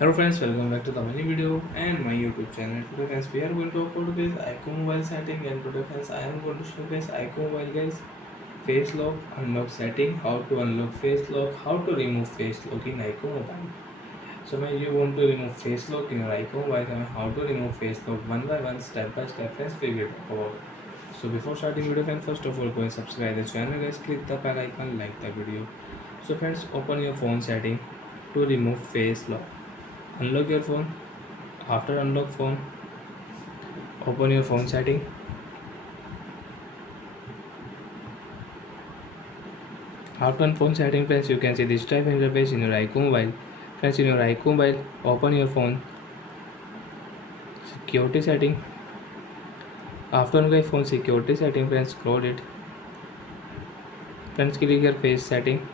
Hello friends, welcome back to the mini video and my YouTube channel. Today friends, we are going to talk about this iqoo mobile setting, and today friends, I am going to show you guys iqoo mobile guys face lock unlock setting, how to unlock face lock, how to remove face lock in iqoo mobile. So when you want to remove face lock in your iqoo mobile, and how to remove face lock one by one, step by step friends, we will talk about. So before starting video friends, first of all go and subscribe the channel guys, click the bell icon, like the video. So friends, open your phone setting to remove face lock. Unlock your phone. After unlock phone, open your phone setting. After on phone setting friends, you can see this type interface in your iqoo mobile. Friends, in your iqoo mobile, open your phone security setting. After on your phone security setting friends, scroll it. Friends, click your face setting,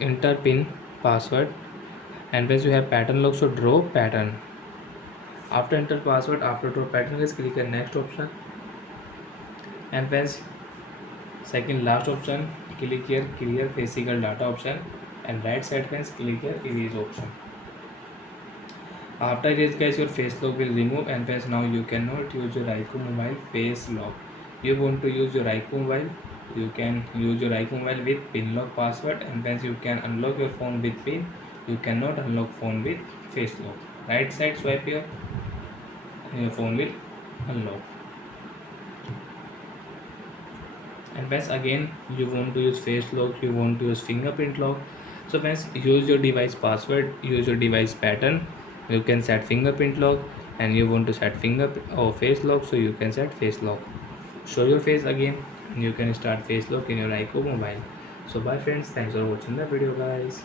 enter pin, password, and once you have pattern lock, so draw pattern. After enter password, after draw pattern, just click the next option, and friends, second last option, click here clear physical data option, and right side friends, click here erase option. After erase guys, your face lock will remove, and friends, now you cannot use your iqoo mobile face lock. You want to use your iqoo mobile, you can use your iqoo mobile with pin lock password, and friends, you can unlock your phone with pin. You cannot unlock phone with face lock. Right side swipe here and your phone will unlock. And once again you want to use face lock, you want to use fingerprint lock, so once use your device password, use your device pattern, you can set fingerprint lock, and you want to set finger or face lock, so you can set face lock. Show your face again and you can start face lock in your iqoo mobile. So bye friends, thanks for watching the video guys.